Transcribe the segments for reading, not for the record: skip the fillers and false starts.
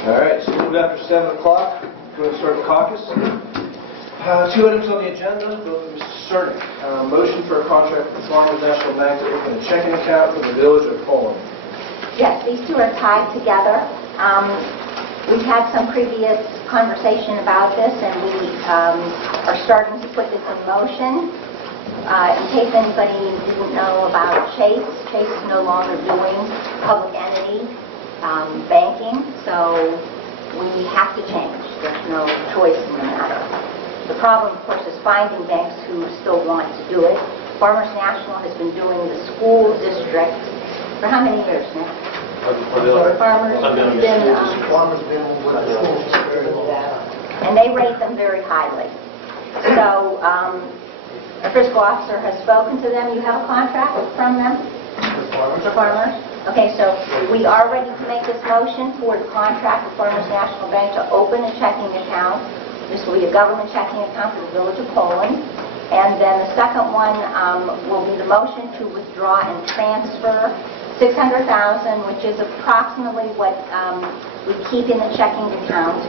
All right, so move after 7 o'clock. Go ahead and start the caucus. 2 items on the agenda, both from Mr. Cerny. Motion for a contract with Farmers National Bank to open a checking account for the village of Poland. Yes, these two are tied together. We've had some previous conversation about this, and we are starting to put this in motion. In case anybody didn't know about Chase, Chase is no longer doing public entity banking, so we have to change. There's no choice in the matter. The problem, of course, is finding banks who still want to do it. Farmers National has been doing the school district for how many years now? Farmers been with the school district, and they rate them very highly. So a fiscal officer has spoken to them. You have a contract from them? For farmers? Okay, so we are ready to make this motion for the contract with Farmers National Bank to open a checking account. This will be a government checking account for the village of Poland. And then the second one will be the motion to withdraw and transfer $600,000, which is approximately what we keep in the checking account.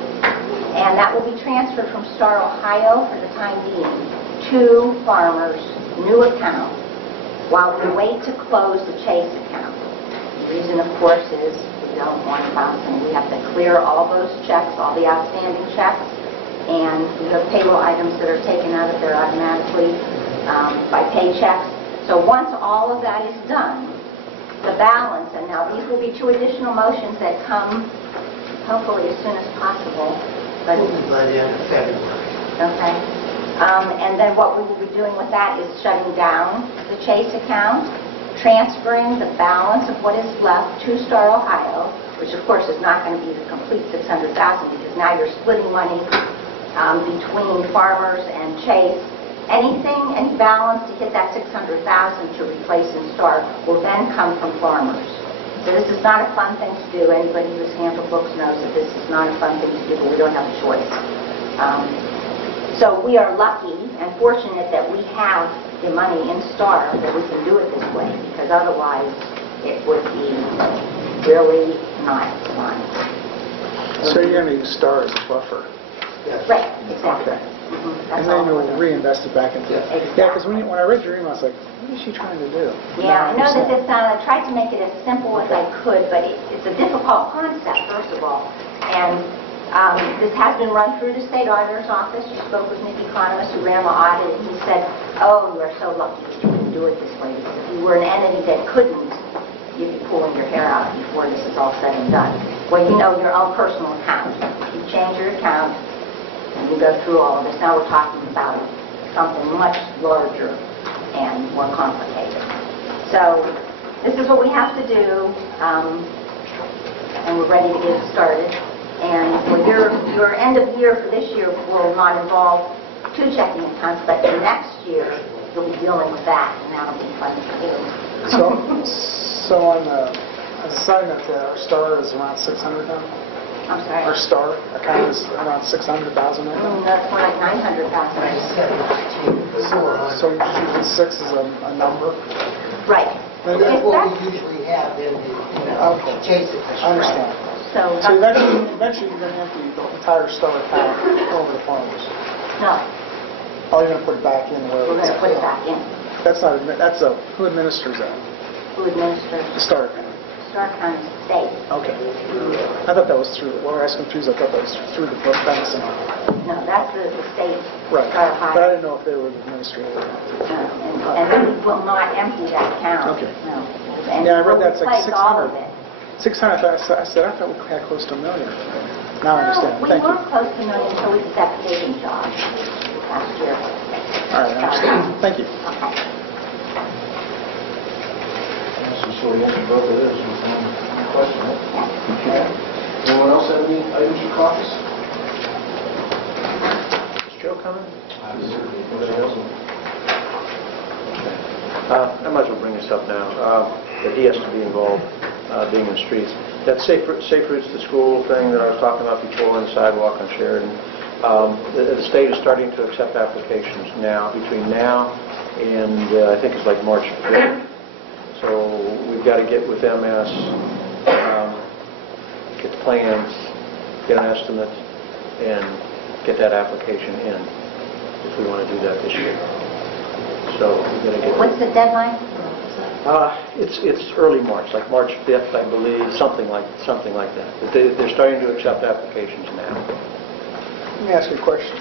And that will be transferred from Star, Ohio for the time being to Farmers' new account while we wait to close the Chase account. The reason, of course, is we don't want to bounce, and we have to clear all those checks, all the outstanding checks, and we have payroll items that are taken out of there automatically by paychecks. So once all of that is done, the balance, and now these will be 2 additional motions that come hopefully as soon as possible. But by the end of February. Okay. And then what we will be doing with that is shutting down the Chase account, transferring the balance of what is left to Star, Ohio, which of course is not going to be the complete $600,000 because now you're splitting money between Farmers and Chase. Any balance to hit that $600,000 to replace in Star will then come from Farmers. So this is not a fun thing to do. Anybody who's handled books knows that this is not a fun thing to do, but we don't have a choice. So we are lucky and fortunate that we have the money in Star that we can do it this way, because otherwise it would be really not fun. So you're going to use Star as a buffer? Yes. Right, exactly. Okay. And then you'll reinvest it back into it. Exactly. Yeah, because when I read your email, I was like, what is she trying to do? Yeah, I know that this, I tried to make it as simple as I could, but it's a difficult concept, first of all. And this has been run through the state auditor's office. You spoke with Nick Economist who ran the audit, and he said, oh, you are so lucky that you can do it this way, because if you were an entity that couldn't, you'd be pulling your hair out before this is all said and done. Well, you know your own personal account. You change your account, and you go through all of this. Now we're talking about something much larger and more complicated. So this is what we have to do, and we're ready to get started. And well, your end of year for this year will not involve 2 checking accounts, but the next year you'll be dealing with that, and that'll be fun to do. So on the side note, our Star is around 600 now? I'm sorry. Our Star account is around 600,000 right now? That's more like 900,000. So you use 6 as a number? Right. That's what we usually have in the Chase account. I understand. So eventually you're going to empty the entire Star account over to Farmers. no, Oh, you're going to put it back in where we're going to put it back in. Who administers that? Who administers The Star account. Star County State? Okay. I thought that was through, well, I was confused. I thought that was through the banks and all. No, that's the state. Right. Star But I Ohio. didn't know if they were the administrator or not. And we will not empty that account. Okay. No. And Yeah, I read we'll that's like replace all of 600. it. 600, I said, I thought we had close to $1 million. Now I understand. We Thank you. weren't close to $1 million until we did that paving job last year. All right, I understand. Thank you. Okay. So we answered both of those with one question, right? Okay. Anyone else have any items for caucus? Is Joe coming? Anybody else? I might as well bring this up now, that he has to be involved, being in the streets. That safe routes to school thing that I was talking about before on the sidewalk on Sheridan, the state is starting to accept applications now, between now and I think it's like March 5th. So we've got to get with MS, get the plans, get an estimate, and get that application in if we want to do that this year. So we're going to get... What's the deadline? It's early March, like March 5th, I believe, something like that. But they're starting to accept applications now. Let me ask you a question.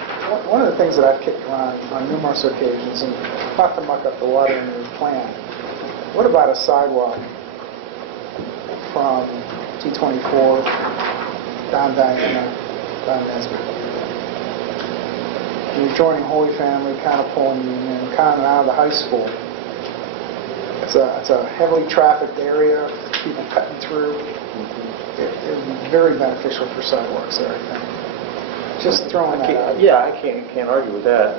One of the things that I've kicked around on numerous occasions, and not to muck up the water in your plan, what about a sidewalk from T24 down Nesbitt? You're joining Holy Family, kind of pulling you in, kind of out of the high school. It's a heavily trafficked area, people cutting through. It would be very beneficial for sidewalks there, I think. Just throwing that out. Yeah, I can't argue with that.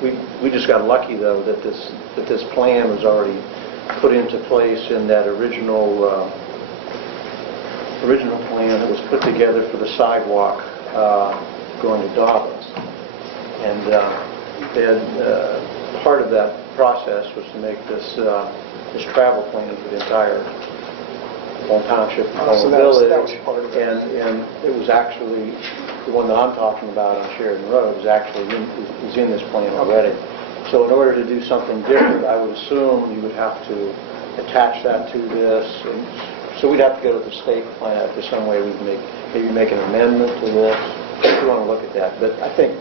We just got lucky though that this plan was already put into place in that original plan that was put together for the sidewalk going to Dobbins. And part of that process was to make this travel plan for the entire Walton Township So that was part of it. and it was actually the one that I'm talking about on Sheridan Road is actually is in this plan already. So in order to do something different, I would assume you would have to attach that to this. And so we'd have to go to the state plan if there's some way we can maybe make an amendment to this. If you want to look at that, but I think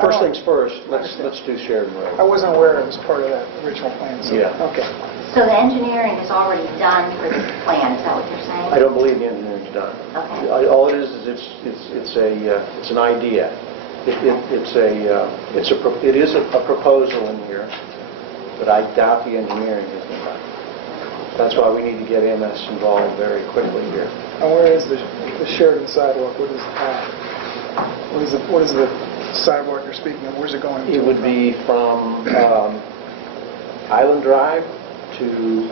first things first. Let's do Sheridan Road. I wasn't aware it was part of that original plan. So, Yeah. Okay. So the engineering is already done for this plan, is that what you're saying? I don't believe the engineering's done. Okay. All it is it's an idea. It is a proposal in here, but I doubt the engineering has been done. That's why we need to get MS involved very quickly here. And where is the Sheridan sidewalk? What is that? What is the sidewalk you're speaking of? Where's it going? It would be from Island Drive to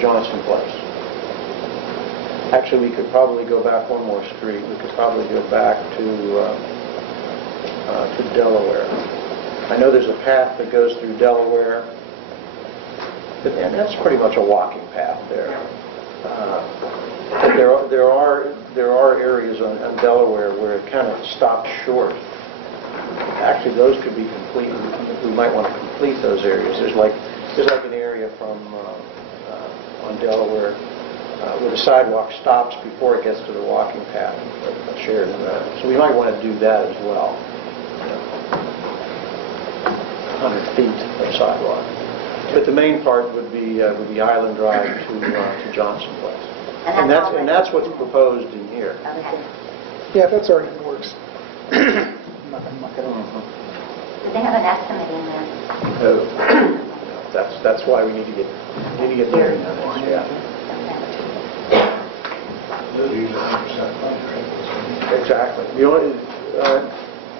Johnston Place. Actually, we could probably go back one more street. We could probably go back to Delaware. I know there's a path that goes through Delaware, and that's pretty much a walking path there. But there are areas on Delaware where it kind of stops short. Actually, those could be completed. We might want to complete those areas. There's like an area from on Delaware where the sidewalk stops before it gets to the walking path at Sheridan Road. So we might want to do that as well. 100 feet of sidewalk. But the main part would be Island Drive to Johnson Place. And that's what's proposed in here. Okay. Yeah, that's already in the works. I'm not going to muck it up. Do they have an estimate in there? That's why we need to get there. Yeah. Exactly. The only,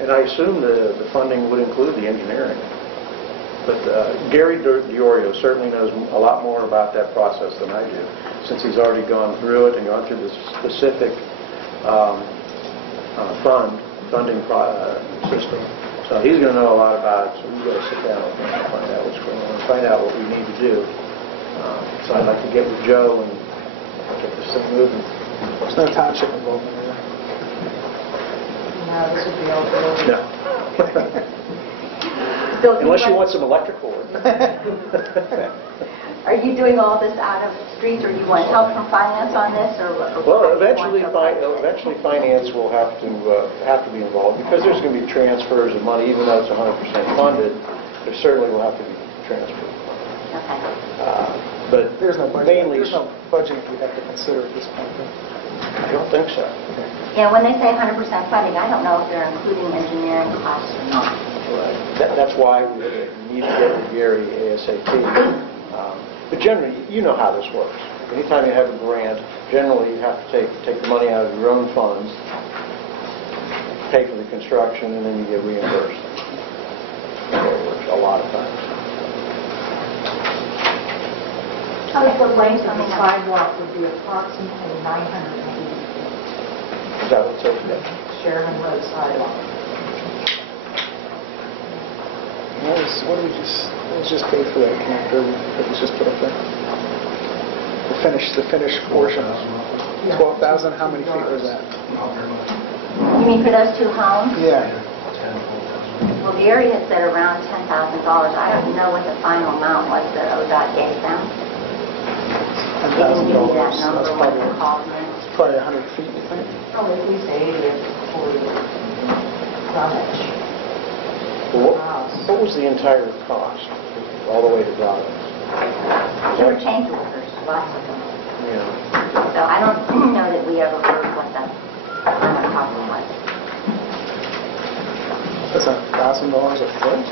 and I assume the funding would include the engineering. But Gary DiOrio certainly knows a lot more about that process than I do, since he's already gone through it and gone through the specific funding system. So he's going to know a lot about it, so we've got to sit down with him and find out what's going on, find out what we need to do. So I'd like to get with Joe and get this thing moving. There's no township involvement there. No, this would be all good. No. Unless you want some electrical work. Are you doing all this out of streets, or you want help from finance on this, or? Well, eventually finance will have to be involved, because there's going to be transfers of money, even though it's 100% funded. There certainly will have to be transfers. Okay. But There's no budget. mainly, There's no budget we have to consider at this point. I don't think so. Yeah, when they say 100% funding, I don't know if they're including engineering costs or not. Right. That's why we need to get with Gary ASAP. But generally, you know how this works. Anytime you have a grant, generally you have to take the money out of your own funds, pay for the construction, and then you get reimbursed. That works a lot of times. The length of the sidewalk would be approximately 980 feet. Is that what it says? Sheridan Road sidewalk. What was just paid for that connector that was just put up there? The finished portion. 12,000, how many feet was that? You mean for those two homes? Yeah. Well, Gary has said around $10,000. I don't know what the final amount was that ODOT gave them. He didn't give me that $10,000. number That's when they called me. probably 100 feet, you think? Probably at least 80 or 40 frontage. What was the entire cost, all the way to Providence? There were change orders, lots of them. Yeah. So I don't know that we ever heard what the final problem was. That's $1,000 a foot?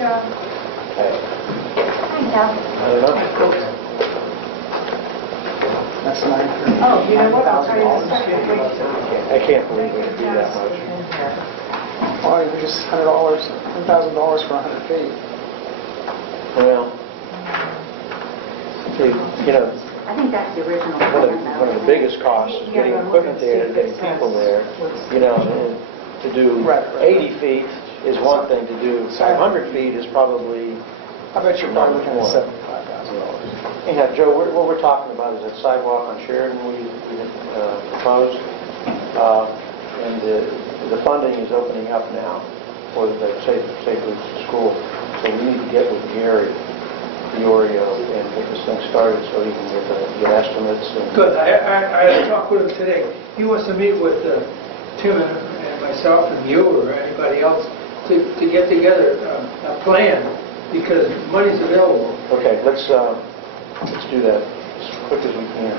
Hey, I know. I don't know. That's $9,000. Oh, you know what, I'll tell you the second. I can't believe we could do that much. Oh, it was just $100, $10,000 for 100 feet. Well, see, you know, I think that's the original one plan, of the biggest costs is getting equipment there and getting people there, you know, and to do Right. 80 feet is one thing, to do 500 feet is probably, I bet you're probably looking at $75,000. anyhow, Joe, what we're talking about is that sidewalk on Sheridan we proposed, and the funding is opening up now for the Safe Routes to School, so we need to get with Gary Diorio and get this thing started so he can get estimates. And Good. I talked with him today. He wants to meet with Tim and myself and you or anybody else to get together a plan because money's available. Okay, let's do that as quick as we can,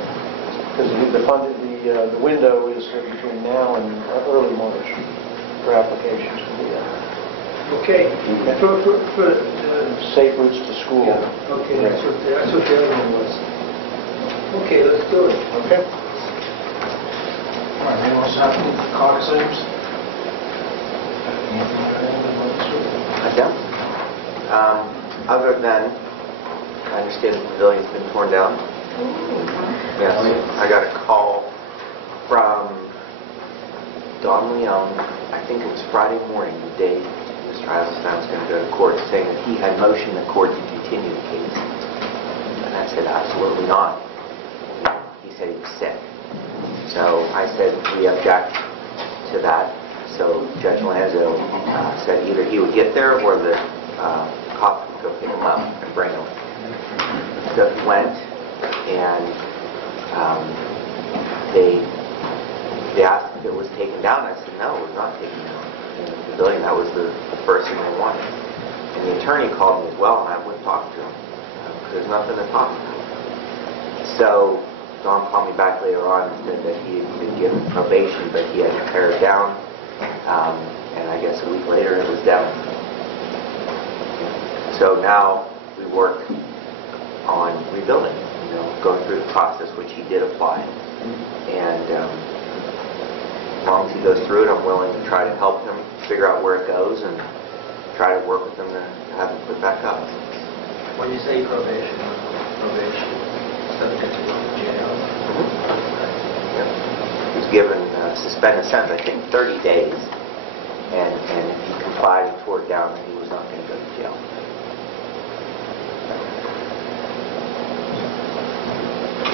because the window is between now and early March for applications to be Okay. For Safe Routes to School. yeah. Okay, that's what the other one was. Okay, let's do it. Okay. All right, anyone else have any caucus items? I don't. Other than, I understand the pavilion's been torn down. Yes, I got a call from Don Leone, I think it was Friday morning, the day Mr. Eisenstein was going to go to court, saying that he had motioned the court to continue the case. And I said, absolutely not. He said he was sick. So I said, we object to that. So Judge Lanzo said either he would get there or the cop would go pick him up and bring him. So he went, and they asked if it was taken down. I said, no, it was not taken down. In the pavilion, that was the first thing they wanted. And the attorney called me as well, and I went and talked to him. There's nothing to talk about. So Don called me back later on and said that he had been given probation, but he had to tear it down. And I guess a week later it was down. So now we work on rebuilding, going through the process, which he did apply. And as long as he goes through it, I'm willing to try to help him figure out where it goes and try to work with him to have it put back up. When you say probation, subject to jail. Yeah. He was given suspended sentence, I think 30 days. And if he complied and tore it down, then he was not going to go to jail.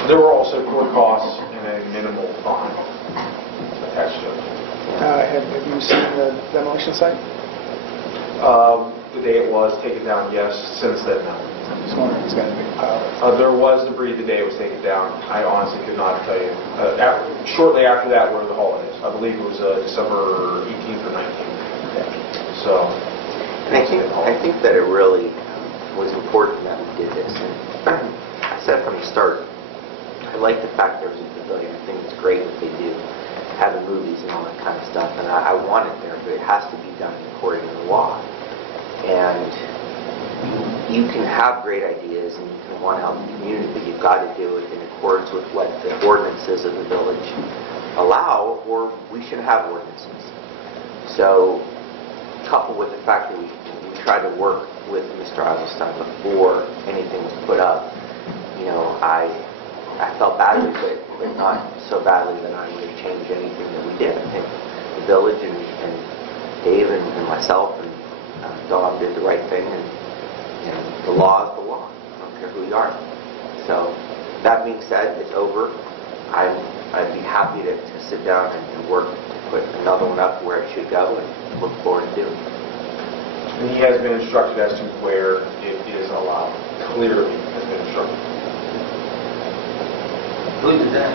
There were also court costs and a minimal fine attached to it. Have you seen the demolition site? The day it was taken down, yes. Since then, no. I'm just wondering, it's got a big pile. There was debris the day it was taken down. I honestly could not tell you. Shortly after that were the holidays. I believe it was December 18th or 19th. So, And I think that it really was important that we did this. And I said from the start, I like the fact there was a pavilion. I think it's great what they do, having movies and all that kind of stuff. And I want it there, but it has to be done according to the law. And you can have great ideas and you can want to help the community, but you've got to do it in accordance with what the ordinances of the village allow, or we should have ordinances. So, coupled with the fact that we tried to work with Mr. Eisenstein before anything was put up, I felt badly, but not so badly that I would change anything that we did. I think the village and Dave and myself and Don did the right thing, and the law is the law. I don't care who you are. So That being said, it's over. I'd be happy to sit down and work to put another one up where it should go, and look forward to doing it. And he has been instructed as to where it is allowed. Clearly has been instructed. Who did that?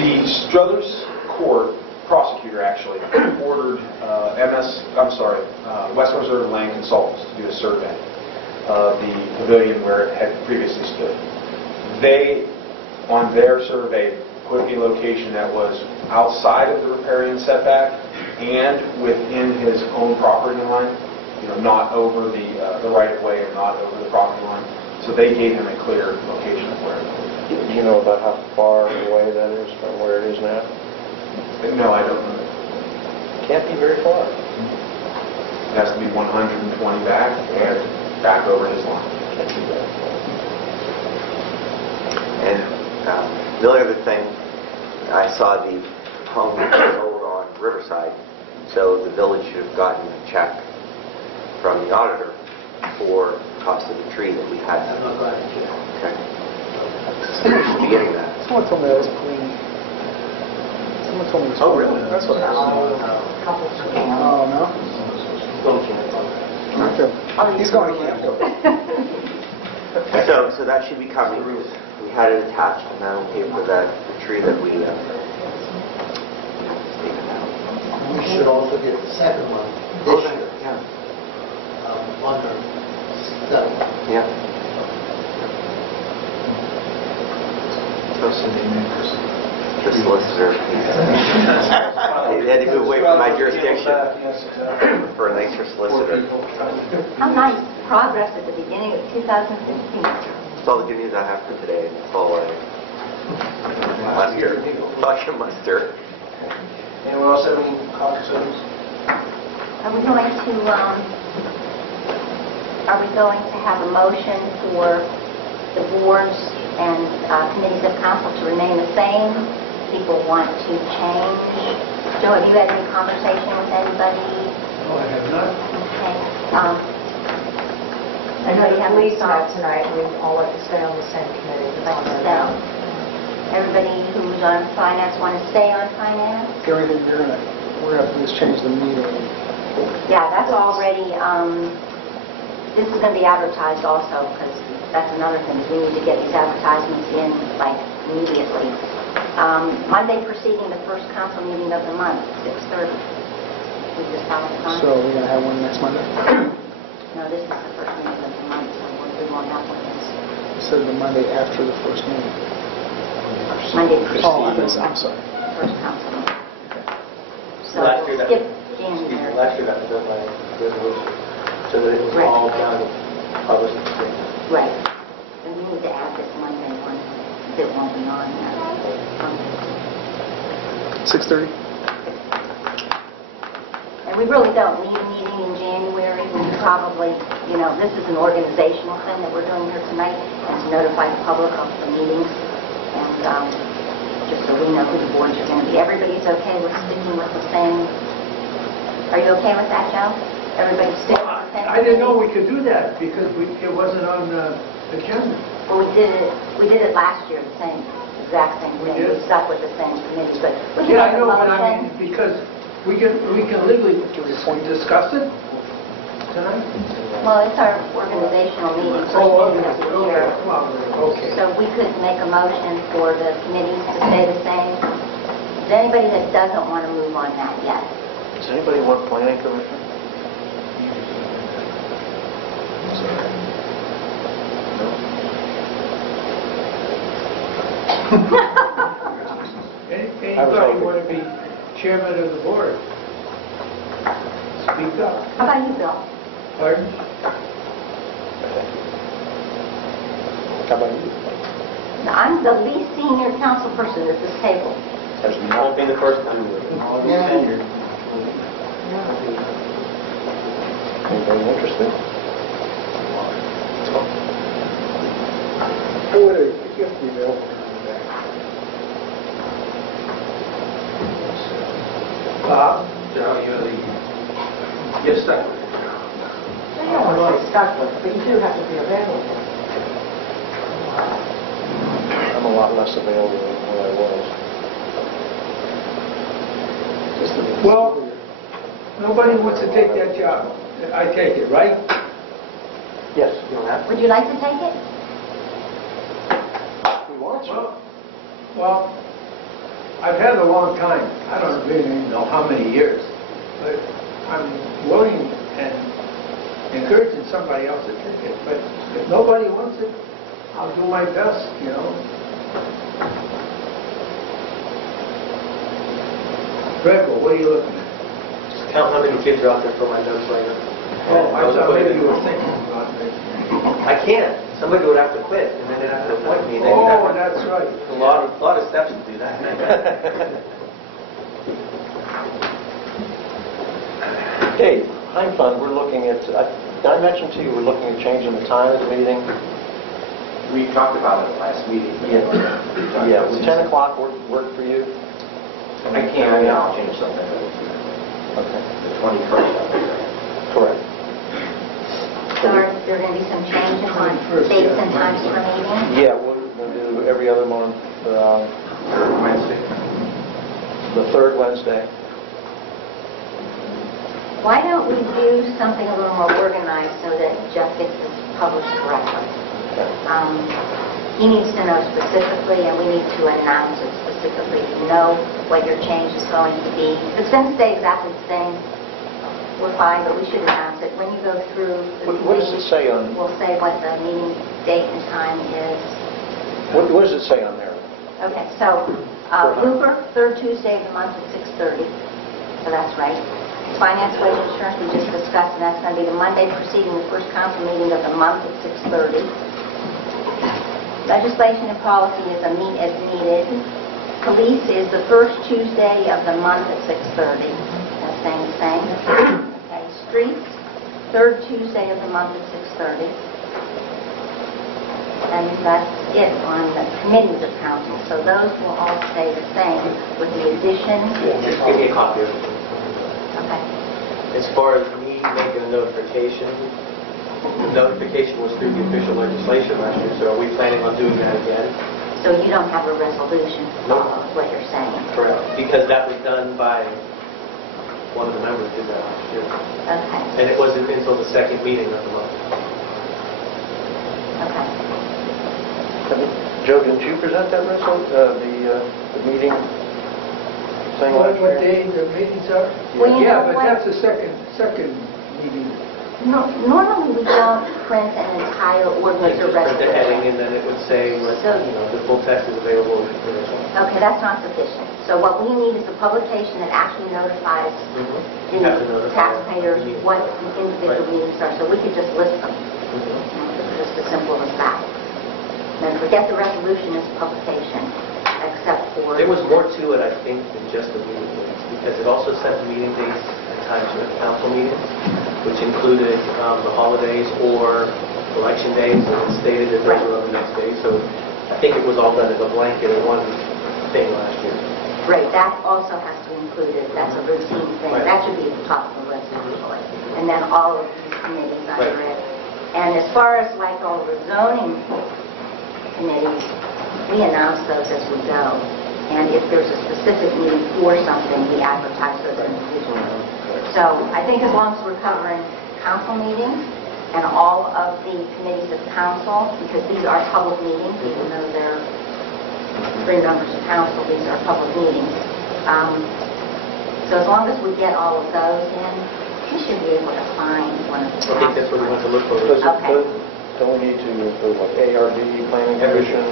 The Struthers Court prosecutor actually ordered Western Reserve Land Consultants to do a survey of the pavilion where it had previously stood. They, on their survey, put a location that was outside of the riparian setback and within his own property line, not over the right-of-way and not over the property line. So they gave him a clear location of where it was. Do you know about how far away that is from where it is now? No, I don't know. Can't be very far. It has to be 120 back and back over his line. Can't be that far. And the only other thing, I saw the home sold on Riverside, so the village should have gotten a check from the auditor for the cost of the tree that we had. I'm not glad to hear. Okay. So we should be getting that. Someone told me that was clean. Someone told me it was Oh, clean. really? That's what happened. Couple Oh, no? Don't care. Okay. He's going to camp. So that should be coming. We had it attached, and now we'll pay for the tree that we taken out. We should also get the second one this year. Under 7. Yeah. The solicitor. They had to move away from my jurisdiction for a nicer solicitor. How nice progress at the beginning of 2015. That's all the good news I have for today. It's all muster. Anyone else have any comments on this? Are we going to have a motion for the boards and committees of council to remain the same? People want to change? Joe, have you had any conversation with anybody? No, I have not. Okay. I know the Anybody have police any met thoughts? tonight, we all like to stay on the same committee. Like to stay on? Everybody who's on finance want to stay on finance? The only thing we're going to have to do is change the meeting. Yeah, that's already, this is going to be advertised also, because that's another thing. We need to get these advertisements in, like, immediately. Monday preceding the first council meeting of the month, 6:30. We decided on. So we're going to have one next Monday? No, this is the first meeting of the month, so we won't have one this You said the Monday after the first meeting. Monday Oh, preceding I'm sorry. the first council meeting. So Last year we'll that- skip January. Last year that was done by resolution, so that it was Right. all done, published. Right. And we need to add this Monday one, that won't be on there. 6:30? And we really don't need a meeting in January. We probably, this is an organizational thing that we're doing here tonight, and to notify the public of the meetings, and just so we know who the boards are going to be. Everybody's okay with sticking with the same? Are you okay with that, Joe? Everybody stick with the same? I didn't know we could do that because it wasn't on the agenda. Well, we did it last year, the exact same We thing. did? We stuck with the same committee, but we can Yeah, I make a know, but I motion. mean, because we can legally discuss it tonight? Well, it's our organizational meeting, first Oh, meeting okay, of the year. okay. So we could make a motion for the committees to stay the same. Is there anybody that doesn't want to move on that yet? Does anybody want planning commission? Anybody want to be chairman of the board? Speak up. How about you, Bill? Pardon? How about you? I'm the least senior council person at this table. Has not been the first time. Anybody interested? Hey, what you have to be available for that. Bob? Joe, you're stuck with it. I don't want to be stuck with it, but you do have to be available. lot less available than what I was. Well, nobody wants to take that job. I take it, right? Yes. Would you like to take it? We want you. Well, I've had a long time. I don't really know how many years, but I'm willing and encouraging somebody else to take it. But if nobody wants it, I'll do my best, you know. Greco, what are you looking at? Just count how many kids are out there for my notes later. Oh, I thought maybe you were thinking about it. I can't. Somebody would have to quit, and then they'd have to appoint me. Then you'd Oh, have to- that's right. A lot of steps to do that. Okay, Heim Fund, we're looking at, did I mention to you, we're looking at changing the time of the meeting? We talked about it last meeting. Yeah, would 10 o'clock work for you? I can't, I'll change something. Okay. The 21st, I'll be there. Correct. So are there going to be some changes on dates and times for meetings? Yeah, we'll do every other month, Wednesday. the third Wednesday. Why don't we do something a little more organized so that Jeff gets this published correctly? Okay. He needs to know specifically, and we need to announce it specifically to know what your change is going to be. If it's going to stay exactly the same, we're fine, but we should announce it. When you go through the What does it meeting, say on, we'll say what the meeting date and time is. what does it say on there? Okay, so Blooper, third Tuesday of the month at 6:30. So that's right. Finance, wage, insurance, we just discussed, and that's going to be the Monday preceding the first council meeting of the month at 6:30. Legislation and policy is a meet as needed. Police is the first Tuesday of the month at 6:30. That's staying the same. Okay, streets, third Tuesday of the month at 6:30. And that's it on the committees of council. So those will all stay the same with the addition. Just give me a copy of it. Okay. As far as me making a notification, the notification was through the official legislation last year, so are we planning on doing that again? So you don't have a resolution to No. follow, is what you're saying. Correct. Because that was done by, one of the members did that last year. Okay, And it wasn't until the second meeting of the month. okay. Joe, didn't you present that the meeting thing last What year? day the meetings are? Well, you Yeah, know but what? that's the second meeting. No, normally we don't print an entire ordinance or Just print the heading, resolution. and then it would say, the full text is available for this one. Okay, that's not sufficient. So what we need is a publication that actually notifies the Have to notify. taxpayers what the individual Right. meetings are, so we could just list them. It's just as simple as that. Then forget the resolution as a publication, except for... There was more to it, I think, than just the meeting dates, because it also set the meeting dates and times for the council meetings, which included the holidays or election days, and it stated that those were on the next day. So I think it was all done as a blanket in one thing last year. Great, that also has to be included, that's a routine thing. Right. That should be at the top of the list, actually. And then all of these committees under Right. it. And as far as like all the zoning committees, we announce those as we go. And if there's a specific need for something, we advertise those individually. So I think as long as we're covering council meetings and all of the committees of council, because these are public meetings, even though they're 3 members of council, these are public meetings. So as long as we get all of those in, we should be able to find one of the I think that's what we want to look for. Does it- Okay. Don't we need to include like ARB, planning commission?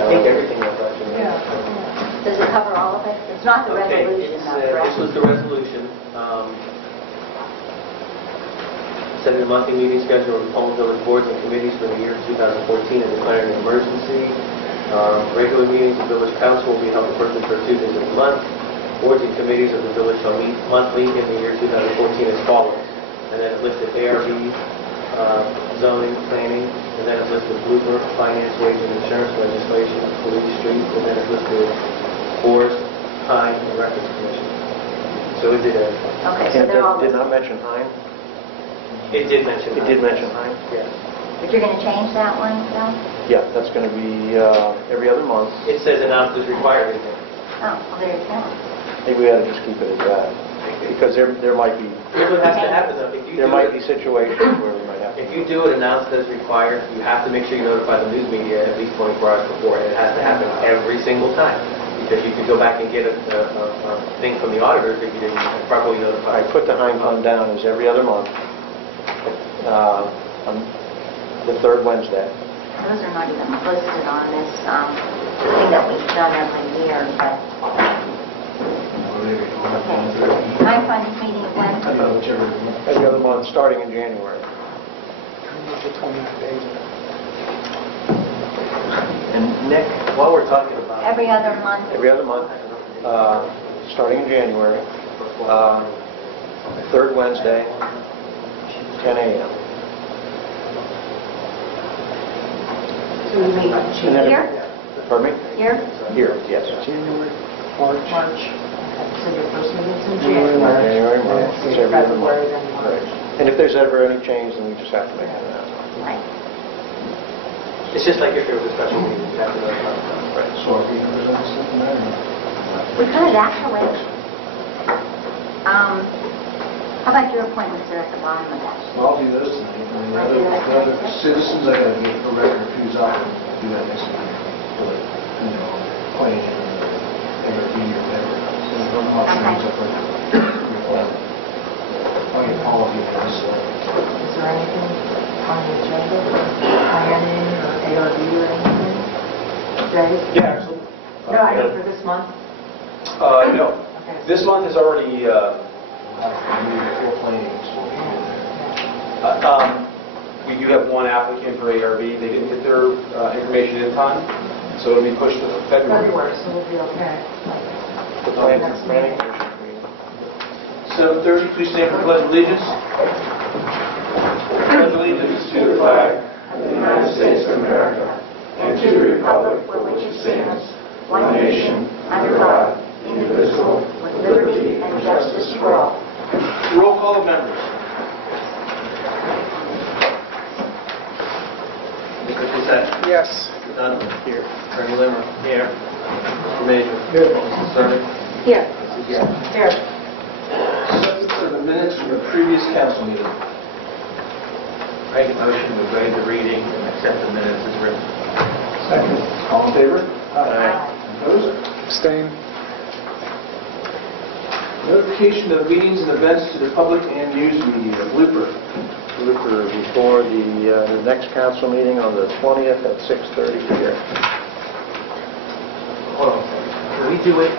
I think everything was actually. Yeah. Does it cover all of it? It's not the Okay, resolution, though, this correct? was the resolution. Setting the monthly meeting schedule of the Pullman Village boards and committees for the year 2014 and declaring an emergency. Regular meetings of village council will be held the first and third Tuesdays of the month. Boards and committees of the village shall meet monthly in the year 2014 as follows. And then it listed ARB, zoning, planning, and then it listed Blooper, finance, wage, and insurance legislation, police, street, and then it listed forest, time, and records commission. So it did everything. Okay, so And they're all... did not mention Heim? It did mention It that. did mention Heim? Yes. But you're going to change that one, Bill? Yeah, that's going to be every other month. It says announced as required in there. Oh, well, there you go. Maybe we ought to just keep it as that, because there might be Here's what has to happen though. If you there do might it- be situations where we might have to. If you do it announced as required, you have to make sure you notify the news media at least 24 hours before. And it has to happen every single time. Because you could go back and get a thing from the auditors if you didn't properly I notify. put the Heim Fund down as every other month, on the third Wednesday. Those are not even listed on this thing that we've done every year, but... Okay. Time fund meeting when? Every other month, starting in January. Usually 29 days. And Nick, while we're talking about... Every other month. Every other month, starting in January, third Wednesday, 10 a.m. So you mean And then- Here? Pardon me? Here? Here, yes. January, March. March? Okay, so your first meeting's in January. January, March. So It's every other February, month. then March. Right. And if there's ever any change, then we just have to make an announcement. Right. It's just like if there was a special meeting, you have to notify them. Right. We could actually. How about your appointments are at the bottom of that? Well, I'll do those tonight. I mean, the other citizens, I gotta get a record of who's up and do that next week. For the, planning and MRD or whatever. So I'll change up right now. I'll get Paul to do this. Is there anything on the agenda, planning or ARB or anything? Dave? Yeah, absolutely. No, I know for this month. No. Okay. This month is already, Before planning. we do have one applicant for ARB. They didn't get their information in time, so it'll be pushed to February. February, so we'll be okay. The planning commission meeting. 7:30, please stand for the pledge of allegiance. Pledge allegiance to the flag of the United States of America and to the republic for which it stands, one nation, under God, indivisible, with liberty and justice for all. Roll call of members. Mr. Cassetti. Yes. Mr. Dunn. Here. Attorney Limmer. Here. Mr. Major. Here. Mrs. Cerny. Here. Mrs. Yap. Here. Acceptance of the minutes from the previous council meeting. Make a motion to waive the reading and accept the minutes as written. Second. All in favor? Aye. Opposed? Abstain. Notification of meetings and events to the public and news media. Blooper. Blooper before the next council meeting on the 20th at 6:30 here. Hold on. Can we do it,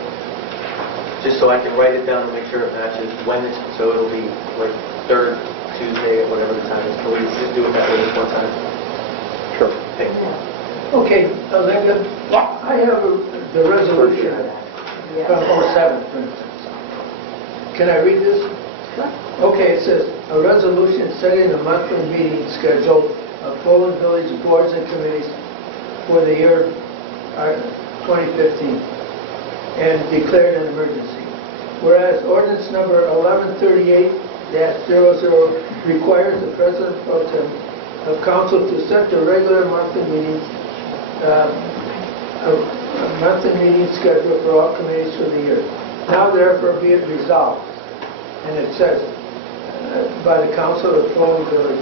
just so I can write it down and make sure it matches when it's, so it'll be like third Tuesday at whatever the time is. Can we just do it that way this one time? Sure. Thank you. Okay, Linda, Yeah. I have the resolution from 07, for instance. Can I read this? Okay, it says, "A resolution setting the monthly meeting schedule of Poland Village boards and committees for the year 2015 and declared an emergency. Whereas ordinance number 1138-00 requires the President Pro Tem of Council to set the regular monthly meeting schedule for all committees for the year. Now therefore be it resolved," and it says, "by the Council of Flowood Village,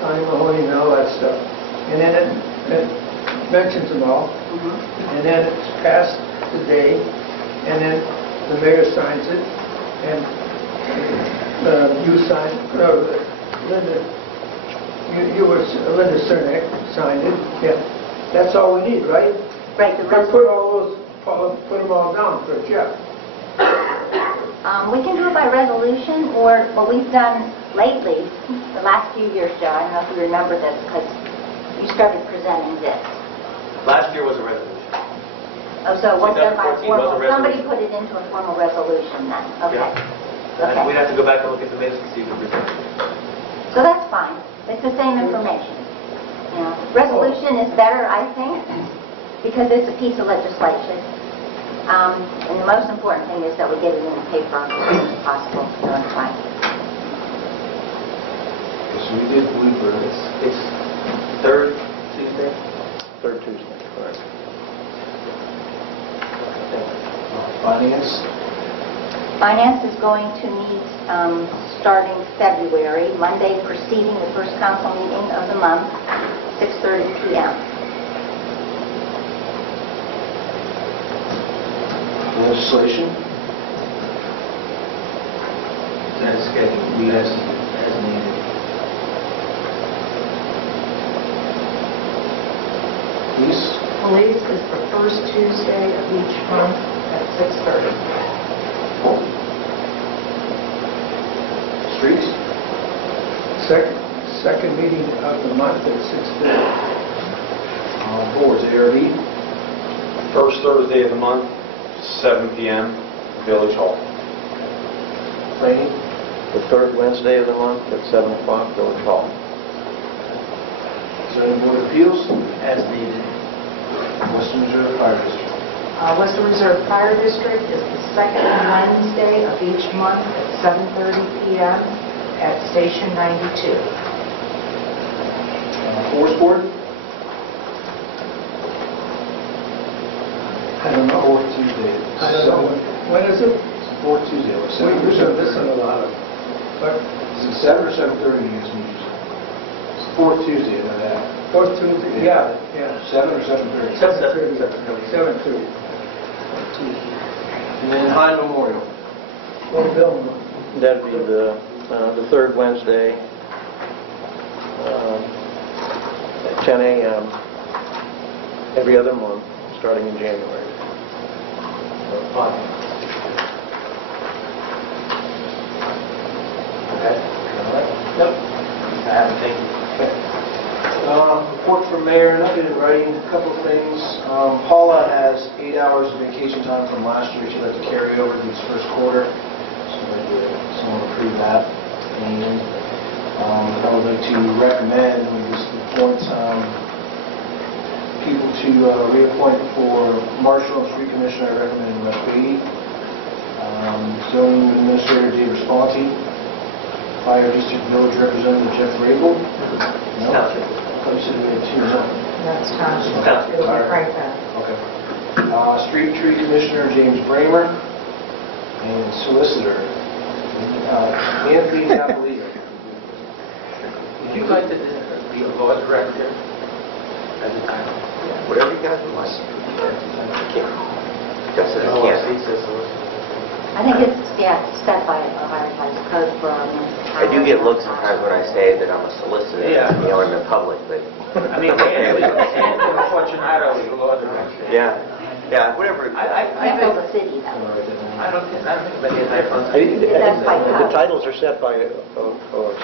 Connie Mahoney and all that stuff." And then it mentions them all, and then it's passed today, and then the mayor signs it, and you sign, no, Linda, Linda Cernak signed it, yeah. That's all we need, right? Right, the Put put them all down for Jeff. We can do it by resolution, or what we've done lately, the last few years, Joe, I don't know if you remember this, because you started presenting this. Last year was a resolution. Oh, so what's done by 2014 was a formal, somebody resolution. put it into a formal resolution then, okay. And Okay. we'd have to go back and look at the minutes and see the results. So that's fine, it's the same information. You know, resolution is better, I think, because it's a piece of legislation. And the most important thing is that we get it in the paper as soon as possible, so it's fine. So we did Blooper. It's third Tuesday? Third Tuesday, correct. Finance? Finance is going to meet starting February, Monday preceding the first council meeting of the month, 6:30 p.m. Legislation? That is scheduled, we as needed. Police? Police is the first Tuesday of each month at 6:30. Streets? Second meeting of the month at 6:30. Boards, ARB? First Thursday of the month, 7 p.m., Village Hall. Planning? The third Wednesday of the month at 7 o'clock, Village Hall. Zoning Board of Appeals? As needed. Western Reserve Fire District? Western Reserve Fire District is the second Wednesday of each month at 7:30 p.m. at Station 92. Forest Board? I don't know. Fourth Tuesday. I don't know. When is it? Fourth Tuesday. Or We usually listen a lot of, but Is it 7 or 7:30 you guys meet? It's the fourth Tuesday, I know that. fourth Tuesday, yeah. 7 or 7:30? 7:30. And then High Memorial. Well, Bill, That'd be the third Wednesday at 10 a.m. every other month, starting in January. Okay. Yep. I have it, thank you. Report from Mayor, nothing in writing, a couple of things. Paula has 8 hours of vacation time from last year she'd like to carry over to this first quarter. So I'd like to someone approve that. And I would like to recommend, we just appoint people to reappoint for Marshall and Street Commissioner. I recommend Russ Beatty. Zoning Administrator Dave Responti. Fire District Village Representative Jeff Rabel. No? I thought you said we had two, no? That's township. It'll be right back. Okay. Street Tree Commissioner James Bramer. And Solicitor Anthony Capolito. Would you like to be a law director at the time? Whatever you guys would like. I can't. Just said I Oh, I can't. see, so solicitor. I think it's, set by Ohio Revised Code for our municipality. I do get looks sometimes when I say that I'm a solicitor, Yeah. you know, in the public, but... I mean, Anthony Fortunato, the law director. Yeah, whatever. Can't build a city, though. I don't think many typos. That's by The code. titles are set by ORC.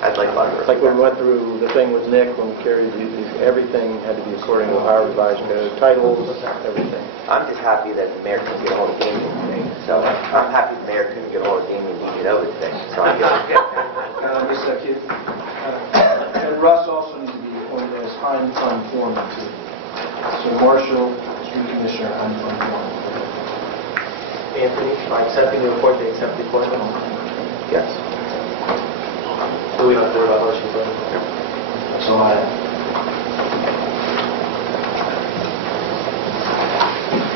I'd like to... Like when we went through the thing with Nick, when we carried everything had to be according to Ohio Revised Code, titles, everything. I'm just happy that the mayor couldn't get a hold of Gaming today. So I'm happy the mayor couldn't get a hold of Gaming and get over today. So I guess... Just a second. And Russ also needs to be appointed as High Fund Foreman too. So Marshall, Street Commissioner, High Fund Foreman. Anthony, by accepting the report, they accept the appointment? Yes. So we don't have to worry about motions on it? That's all I have.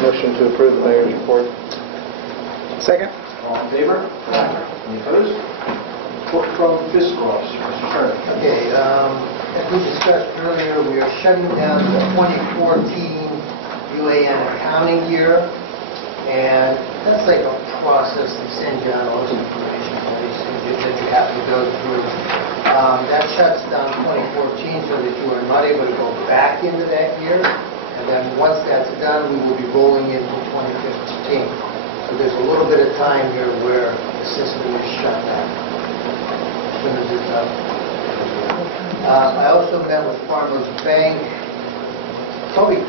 Motion to approve the mayor's report. Second? All in favor? Any opposed? Report from Fiscal Officer, Mr. Turner. Okay, as we discussed earlier, we are shutting down the 2014 UAN accounting year, and that's like a process to send you out all this information, all these things that you have to go through. That shuts down 2014 so that you are not able to go back into that year, and then once that's done, we will be rolling into 2015. So there's a little bit of time here where the system is shut down as soon as it's up. I also met with Farmers Bank probably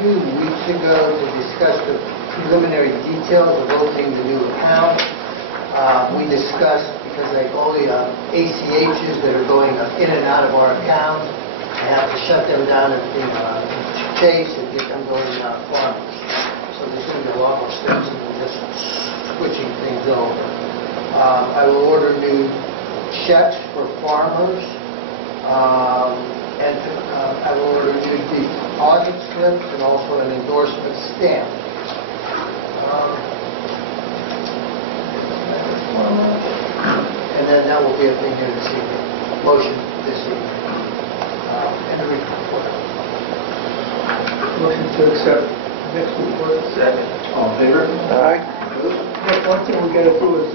2 weeks ago to discuss the preliminary details of opening the new account. We discussed, because like all the ACHs that are going in and out of our accounts, I have to shut them down in Chase and get them going in our Farmers. So there's going to be a lot more steps than just switching things over. I will order new checks for Farmers. And I will order you the audit slip and also an endorsement stamp. And then that will be a thing here this evening. Motion this evening. And the report. Motion to accept next report. Second. All in favor? Aye. One thing we gotta do is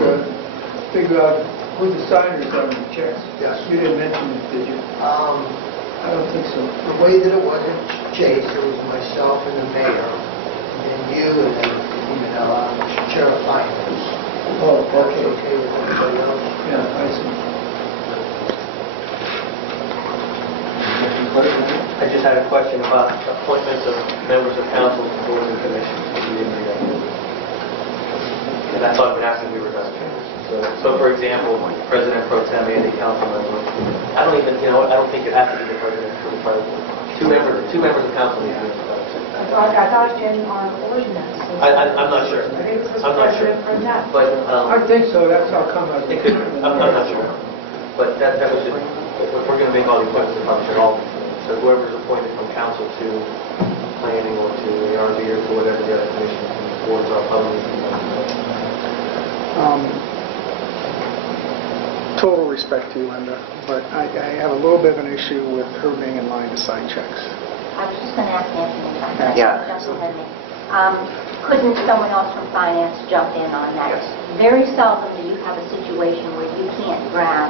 figure out who the signers are on the checks. Yes. You didn't mention it, did you? I don't think so. The way that it was in Chase, there was myself and the mayor, and then you, and then Chair of Finance. Oh, That's okay. okay with everybody else? Yeah, I see. I just had a question about appointments of members of council to boards and commissions. You didn't do that. And that's all I've been asking we were done. So for example, President Pro Tem and a council member, I don't even, I don't think it has to be the president or the president. Two members of council need to be involved. I thought it's in our ordinance. I'm not sure. I think it was I'm not sure. President Pro Tem. But, I think so, that's how come I... it could, I'm not sure. But that was just, if we're going to make all the appointments, it probably should all be. So whoever's appointed from council to planning or to ARB or to whatever the other commissions and boards are probably. Total respect to you, Linda, but I have a little bit of an issue with her being in line to sign checks. I was just going to ask Anthony something. Yeah. Jump ahead of me. Couldn't someone else from finance jump in on that? Very seldom do you have a situation where you can't grab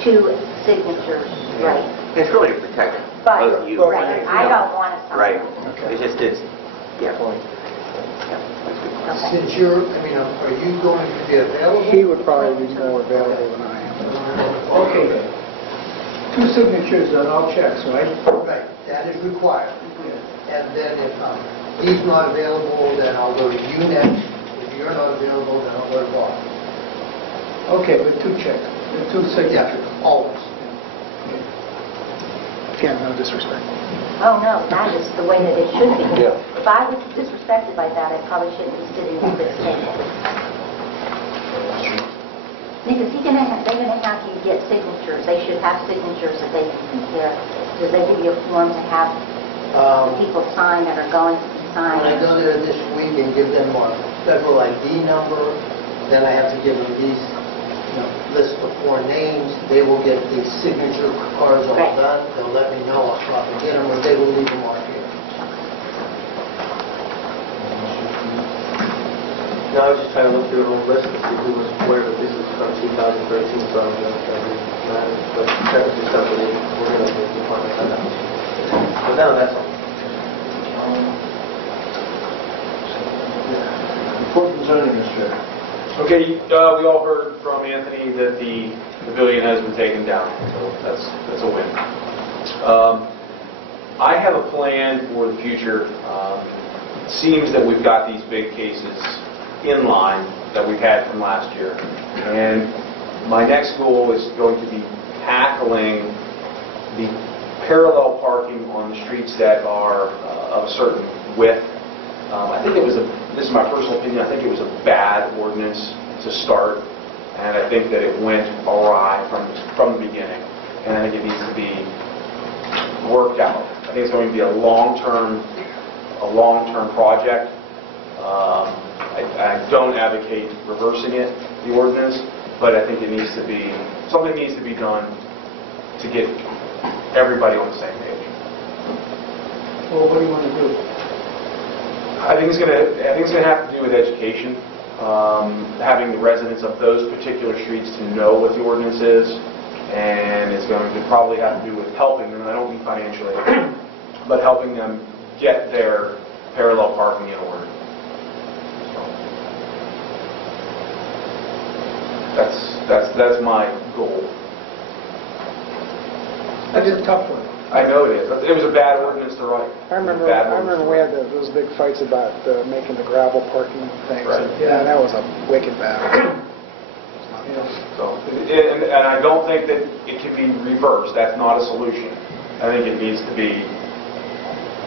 two signatures, right? It's really to protect But, both you. right, I don't want to sign. Right. It's just, yeah. Okay. Since you're, are you going to be available? He would probably be more available than I am. Okay. Two signatures on all checks, right? Right, that is required. And then if he's not available, then I'll go to you next. If you're not available, then I'll go to Bob. Okay, but two checks, two Yeah, signatures. always. Again, no disrespect. Oh, no, that is the way that it should be. Yeah. If I was disrespected like that, I probably shouldn't be sitting at this table. Because they're going to have you get signatures. They should have signatures that they can compare. Does they give you a form to have people sign that are going to be signed? When I go there this week and give them a federal ID number, then I have to give them these, list of 4 names. They will get the signature cards all Right. done. They'll let me know. I'll stop and get them, or they will leave them on here. No, I was just trying to look through the whole list to see who was aware that this is from 2013, so I'm going to but that was just something we're going to make the final on that. But no, that's all. Report from zoning administrator. Okay, we all heard from Anthony that the pavilion has been taken down, so that's a win. I have a plan for the future. It seems that we've got these big cases in line that we've had from last year, and my next goal is going to be tackling the parallel parking on the streets that are of a certain width. I think this is my personal opinion, I think it was a bad ordinance to start, and I think that it went awry from the beginning, and I think it needs to be worked out. I think it's going to be a long-term project. I don't advocate reversing the ordinance, but I think something needs to be done to get everybody on the same page. Well, what do you want to do? I think it's going to have to do with education, having the residents of those particular streets to know what the ordinance is, and it's going to probably have to do with helping them, I don't mean financially, but helping them get their parallel parking in order. So that's my goal. That's a tough one. I know it is. It was a bad ordinance to write. I remember we had those big fights about making the gravel parking things. Right. Yeah, that was a wicked battle. So, and I don't think that it can be reversed. That's not a solution. I think it needs to be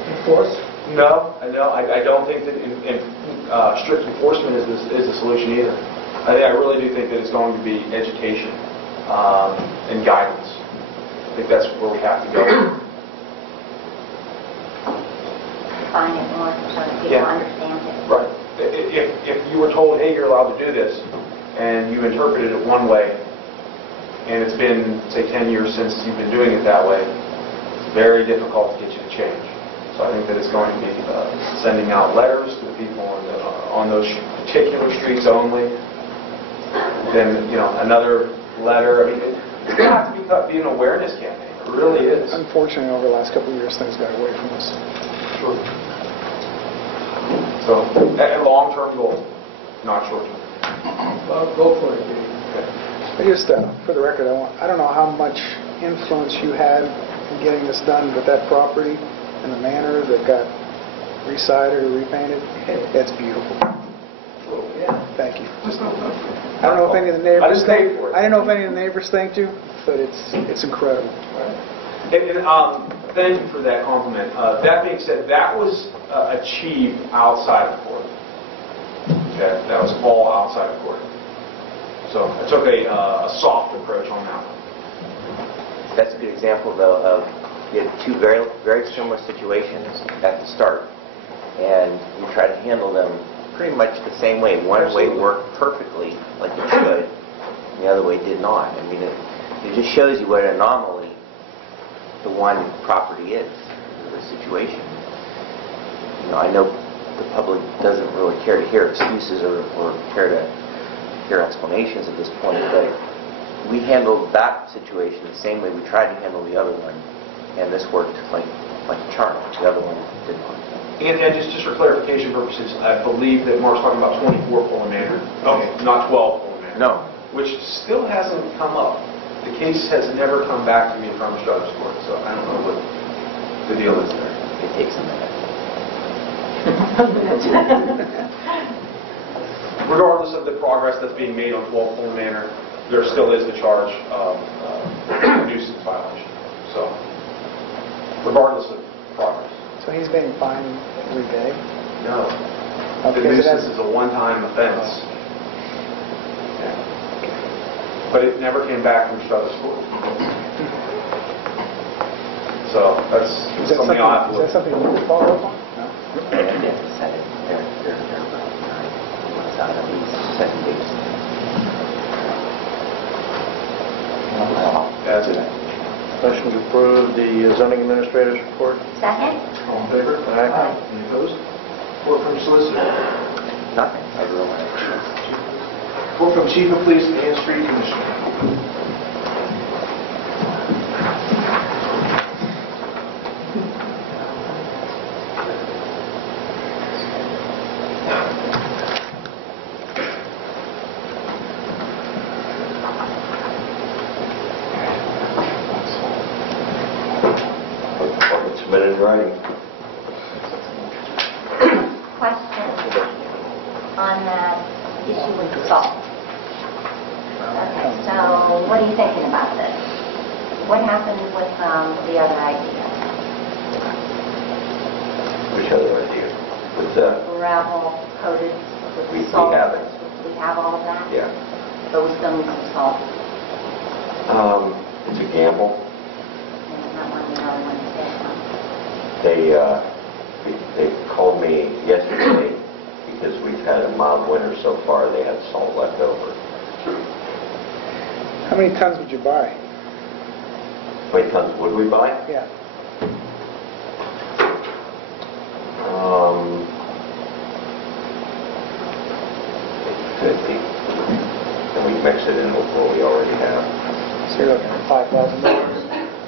Enforced? No, I don't think that strict enforcement is the solution either. I really do think that it's going to be education and guidance. I think that's where we have to go. Define it more so that people Yeah. understand it. Right. If you were told, hey, you're allowed to do this, and you interpreted it one way, and it's been, say, 10 years since you've been doing it that way, it's very difficult to get you to change. So I think that it's going to be sending out letters to the people on those particular streets only. Then, another letter. I mean, it's going to have to be an awareness campaign. It really is. Unfortunately, over the last couple of years, things got away from us. Sure. So, a long-term goal, not short-term. Well, go for it, Dave. I just, for the record, I don't know how much influence you had in getting this done with that property and the manor that got resided or repainted. It's beautiful. Yeah. Thank you. I don't know if any of the neighbors. I just paid for it. I don't know if any of the neighbors thanked you, but it's incredible. Thank you for that compliment. That being said, that was achieved outside of court. Okay, that was all outside of court. So I took a soft approach on that one. That's a good example, though, of you had two very, very similar situations at the start, and you try to handle them pretty much the same way. One way worked perfectly, like it should, and the other way did not. I mean, it just shows you what an anomaly the one property is, the situation. I know the public doesn't really care to hear excuses or care to hear explanations at this point, but we handled that situation the same way we tried to handle the other one, and this worked like a charm. The other one did not. And just for clarification purposes, I believe that Mark's talking about 24 Pullman Manor. Okay, not 12 Pullman Manor. No. Which still hasn't come up. The case has never come back to me from Struthers Court, so I don't know what the deal is there. It takes a minute. Regardless of the progress that's being made on 12 Pullman Manor, there still is the charge of nuisance violation. So, regardless of progress. So he's being fined every day? No. Okay, The so nuisance that's- is a one-time offense. Yeah. But it never came back from Struthers Court. So that's Is that something I'll have to something, is look that something you can follow up on? No? Yeah, they're about 9 months out, at least 7 days. That's it. Motion to approve the zoning administrator's report. Second? All in favor? Aye. Any opposed? Report from solicitor. Nothing. Everyone. Report from Chief of Police and Street Commissioner. Submitted in writing. Question on that issue with the salt. Okay, so what are you thinking about this? What happened with the other idea? Which other idea? What's that? Gravel coated with We salt? have it. We have all of that? Yeah. But we still need some salt. It's a gamble. And it's not one of the other ones that, They called me yesterday because we've had a mild winter so far. They had salt left over. How many tons would you buy? How many tons would we buy? Yeah. 50. And we mix it in with what we already have. So you're looking at $5,000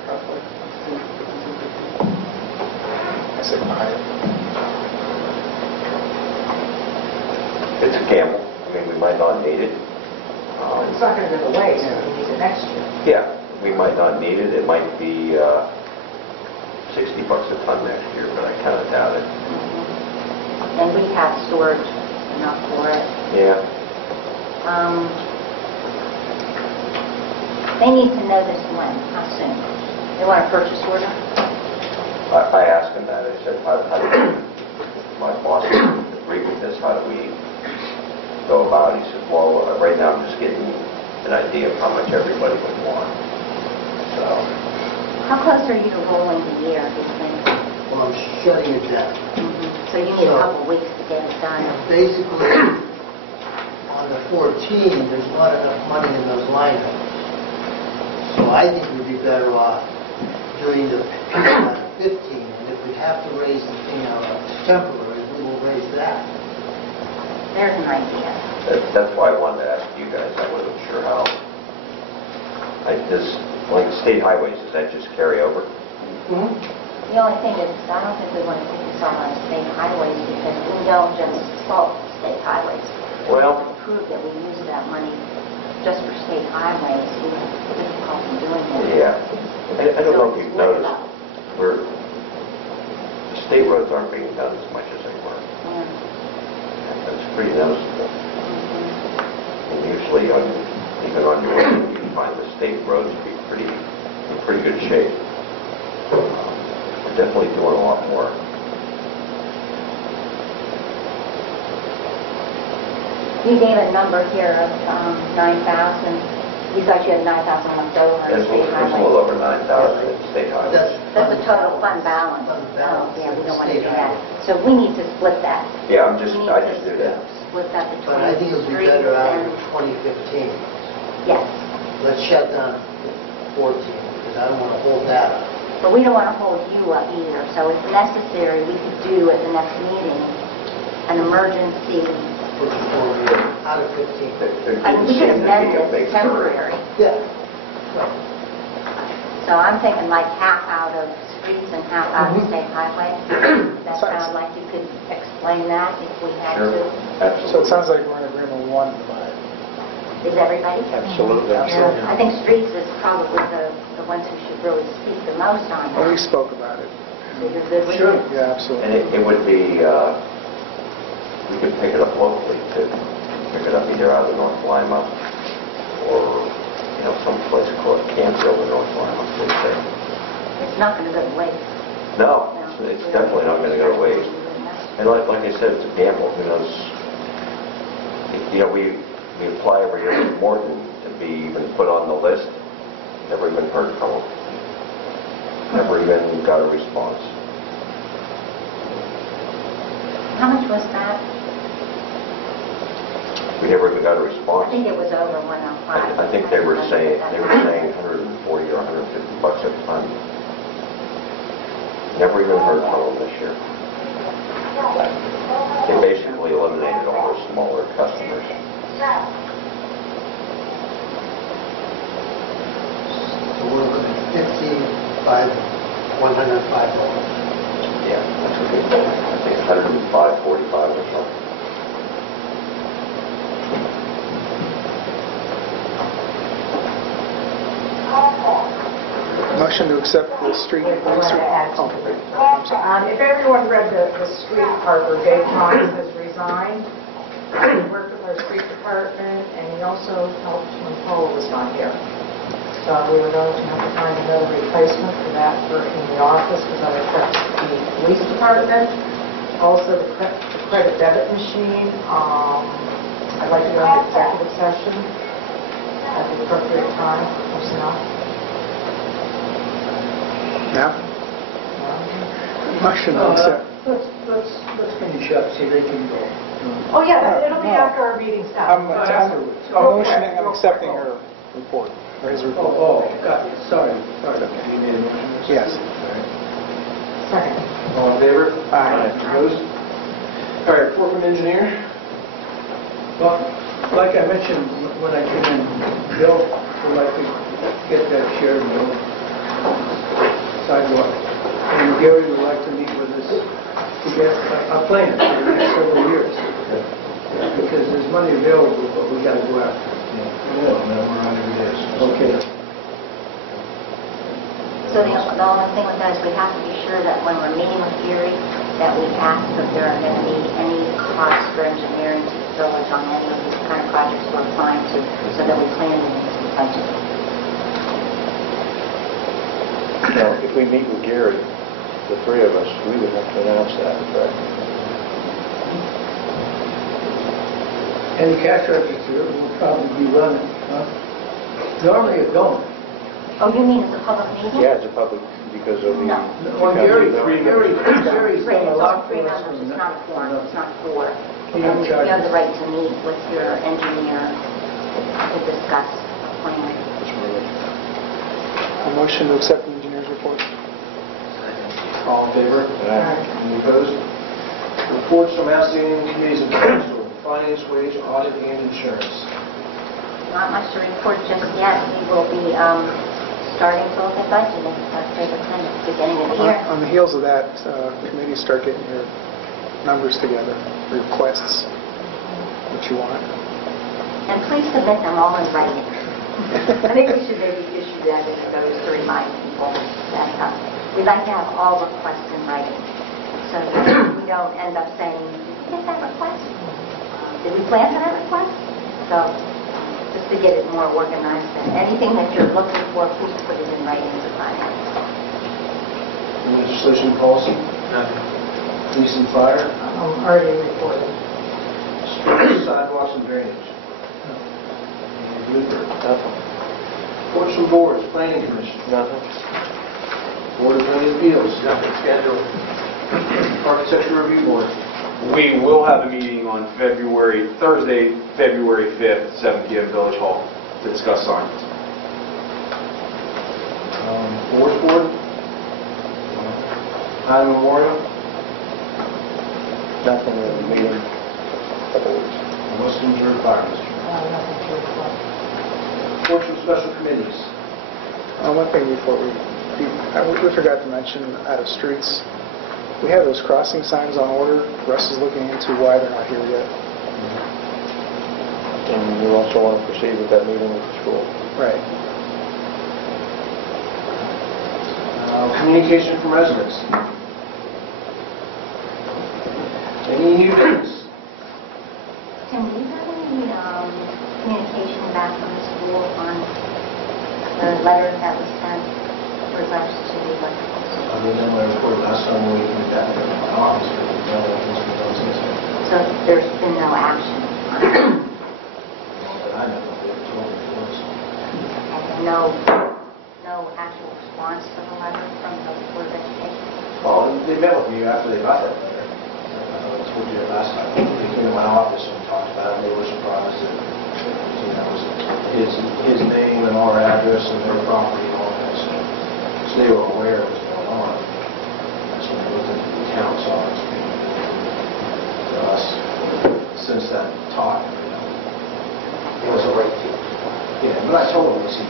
roughly? I said higher. It's a gamble. I mean, we might not need it. It's not going to go to waste, we need it next year. Yeah, we might not need it. It might be $60 a ton next year, but I kind of doubt it. and we have storage enough for it. Yeah. They need to know this when, how soon? They want a purchase order? I asked him that. I said, how do my boss agree with this? How do we go about it? He said, well, right now I'm just getting an idea of how much everybody would want. So How close are you to rolling the year, do you think? Well, I'm shutting it down. So you need a couple weeks to get it done. Basically, on the 14, there's not enough money in those line items. So I think we'd be better off doing the people on the 15, and if we have to raise the thing out of temporary, we will raise that. There's an idea. That's why I wanted to ask you guys. I wasn't sure how. Like state highways, does that just carry over? The only thing is, I don't think we want to put this all on state highways because we don't just fault state highways. Well, We prove that we use that money just for state highways. We have difficulty doing that. yeah. I don't know if you've noticed, the state roads aren't being done as much as they were. Yeah. That's pretty noticeable. And usually, even on your way, you can find the state roads to be in pretty good shape. We're definitely doing a lot more. You gave a number here of 9,000. You thought you had 9,000 left over on It's state a highways. little over 9,000 in state highways. That's the total fund balance. Fund balance. Oh, yeah, we don't want to do that. So we need to split that. Yeah, We need I to just knew that. Split that between But I think it would be streets better out and... in 2015. Yes, Let's shut down 14, because I don't want to hold that up. but we don't want to hold you up either. So if necessary, we could do at the next meeting an emergency. Put it forward out of 15. I mean, we could amend this temporary. Yeah. So I'm thinking like half out of streets and half out of state highway. That sounds like you could explain that if we had Sure, to. absolutely. So it sounds like we're in agreement with one divide. Is everybody? Absolutely. Yeah. I think streets is probably the ones who should really speak the most on Well, we that. spoke about it. So you're good with Sure. it? Yeah, And absolutely. it would be, we could pick it up locally too. Pick it up either out of North Lima or, someplace called Campfield in North Lima. It's not going to go to waste. No, it's definitely not going to go to waste. And like I said, it's a gamble. Who knows? We apply every year to Morton to be even put on the list. Never even heard from them. Never even got a response. How much was that? We never even got a I response. think it was over 105. I think they were saying 140 or 150 bucks a ton. Never even heard from them this year. They basically eliminated all their smaller customers. So we're looking at 15 by $105. Yeah, that's what they said. I think 105, 45 or something. Motion to accept the street. I wanted to add Oh, something. I'm sorry. If everyone read the street part where Dave Thomas has resigned, he worked with our street department, and he also helped when Paul was not here. So we were going to have to find another replacement for that in the office, because I affects the police department. Also, the credit debit machine, I'd like to go into executive session at the appropriate time, personnel. Yeah. Motion to accept. Let's finish up so they can go. Oh, yeah, it'll be after our meeting's done. I'm accepting her report, or his report. Oh, got it. Sorry. You made a motion? Yes. Second. All in favor? Aye. Opposed? All right, report from engineer. Well, like I mentioned when I came in, Bill would like to get that shared bill sidewalk. And Gary would like to meet with us to get a plan for the next several years. Because there's money available, but we got to go after it. We're on every day. Okay. So the only thing with that is we have to be sure that when we're meeting with Gary, that we ask if there are going to be any costs for engineering to the village on any of these kind of projects we're applying to, so that we plan it into the budget. Now, if we meet with Gary, the three of us, we would have to announce that, correct? And the cash register will probably be running, huh? Normally it don't. Oh, you mean it's a public meeting? Yeah, it's a public, because of the... No. Well, Gary's Right, done a it's lot only 3 for us. members, it's not a quorum, it's not 4. Yeah, And you exactly. have the right to meet with your engineer to discuss a plan. A motion to accept the engineer's report. All in favor? Any opposed? Reports from outstanding committees of council, finance, wage, audit, and insurance. Not much to report just yet. We will be starting to look at budgeting for the beginning of the year. On the heels of that, committees start getting your numbers together, requests, what you want. And please submit them all in writing. I think we should maybe issue that as it goes to remind people that we'd like to have all requests in writing, so that we don't end up saying, did we get that request? Did we plan for that request? So just to get it more organized, and anything that you're looking for, please put it in writing to finance. Legislation policy, Nothing. police and fire, Already reported. streets, sidewalks, and drainage. Nothing. Reports from boards, planning commission, Nothing. board of zoning appeals, Nothing scheduled. architecture review board. We will have a meeting on Thursday, February 5th, at 7 p.m. Village Hall to discuss signs. Forest board, Hyde Memorial, Nothing in the meeting. Couple weeks. Western Reserve Fire District. Nothing to report. Reports from special committees. One thing before we forgot to mention out of streets, we have those crossing signs on order. Russ is looking into why they're not here yet. And you also want to proceed with that meeting with the school. Right. Communication from residents. Any new business? Tim, do you have any communication back from the school on the letter that was sent with regards to the electrical system? I mean, in my report last time we went back to my office, but no one has been done since then. So there's been no action on it? But I know that they told me it was. And no actual response to the letter from the Board of Education? Well, they met with me after they got that letter. I told you that last time. They came to my office and talked about it. They were surprised that, it was his name and our address and their property and all that. So they were aware of what's going on. That's when they looked at the accounts on it. To us, since that talk, It was a right to. Yeah, but I told him, I said,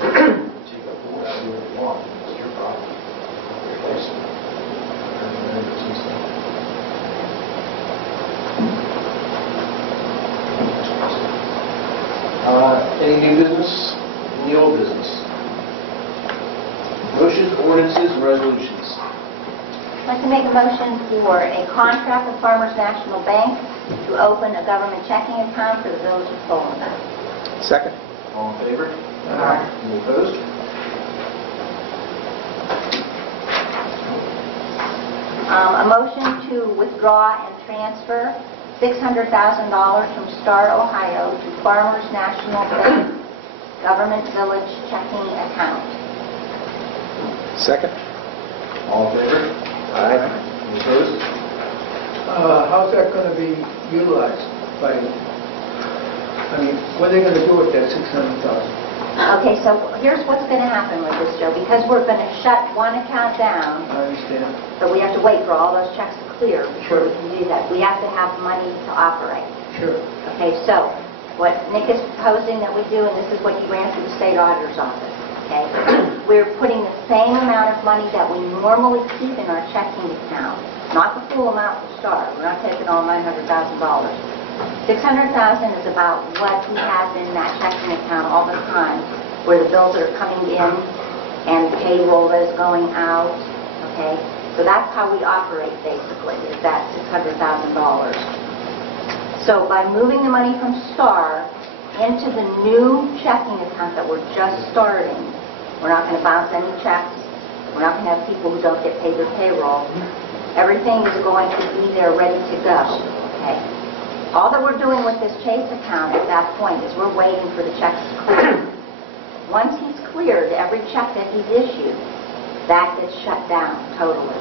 take a board, I'll do what you want. It's your problem. Replace it. Any new business? Any old business? Motions, ordinances, and resolutions. I'd like to make a motion for a contract with Farmers National Bank to open a government checking account for the village of Poland. Second. All in favor? Aye. Any opposed? A motion to withdraw and transfer $600,000 from Star, Ohio to Farmers National Bank Government Village Checking Account. Second. All in favor? Aye. Any opposed? How's that going to be utilized by, I mean, what are they going to do with that $600,000? Okay, so here's what's going to happen with this, Joe. Because we're going to shut one account down, I understand. but we have to wait for all those checks to clear before Sure. we can do that. We have to have money to operate. Sure. Okay, so what Nick is proposing that we do, and this is what he ran through the state auditor's office, okay? We're putting the same amount of money that we normally keep in our checking account, not the full amount for Star. We're not taking all $900,000. $600,000 is about what we have in that checking account all the time, where the bills are coming in and the payroll is going out, okay? So that's how we operate, basically, is that $600,000. So by moving the money from Star into the new checking account that we're just starting, we're not going to bounce any checks, we're not going to have people who don't get paid their payroll. Everything is going to be there ready to go, okay? All that we're doing with this Chase account at that point is we're waiting for the checks to clear. Once he's cleared every check that he's issued, that gets shut down totally.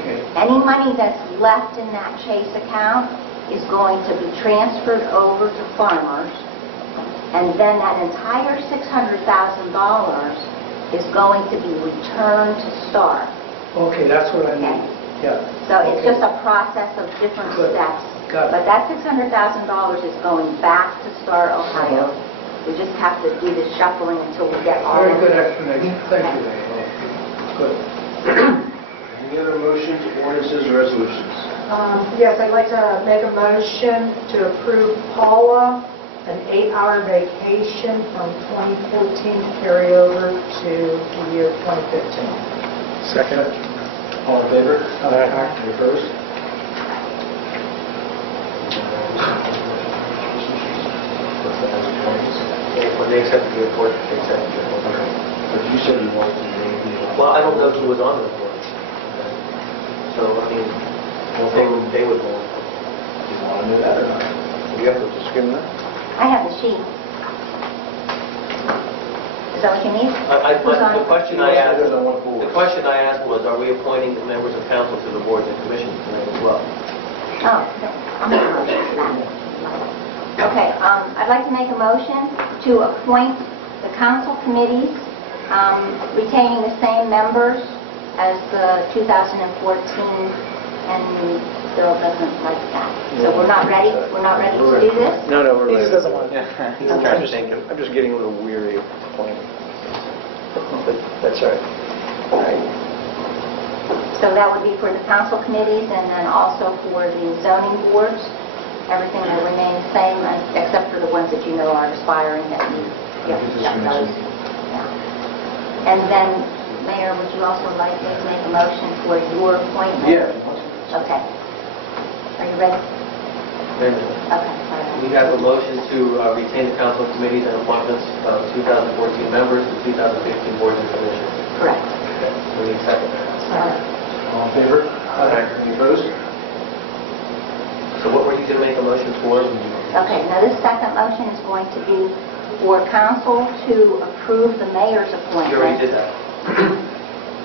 Okay. Any money that's left in that Chase account is going to be transferred over to Farmers, and then that entire $600,000 is going to be returned to STAR. Okay, that's what I need. Yeah. So it's Okay. just a process of different Good. steps. Got it. But that $600,000 is going back to STAR Ohio. We just have to do the shuffling until we get all Very of good it. explanation. Thank you. Good. Any other motions, ordinances, or resolutions? Yes, I'd like to make a motion to approve Paula an 8-hour vacation from 2014 to carry over to the year 2015. Second. All in favor? Aye. Any opposed? When they accepted the report, they accepted the report. But you said you wanted to name the... Well, I don't know if he was on the report. So, I mean, they would know. Do you want to know that or not? You have to skim that? I have the sheet. Is that what you need? Who's on? The question I asked, There's on one board. the question I asked was, are we appointing the members of council to the boards and commissions tonight as well? Oh, okay. I'll make a motion for that. Okay, I'd like to make a motion to appoint the council committees, retaining the same members as the 2014, and Bill doesn't like that. So we're not ready to do this? No, we're He ready. just doesn't want to. He's trying to think of... I'm just getting a little weary of the point. But that's all right. All right. So that would be for the council committees and then also for the zoning boards. Everything will remain the same except for the ones that you know are expiring that you have those. Yeah. And then, Mayor, would you also like me to make a motion for your appointment? Yeah. Okay. Are you ready? Wait a minute. Okay. All right. We have a motion to retain the council committees and appointments of 2014 members to 2015 boards and commissions. Correct. Okay, we need a second. All in favor? Any opposed? So what were you going to make a motion for? Okay, now this second motion is going to be for council to approve the mayor's appointment. You already did that.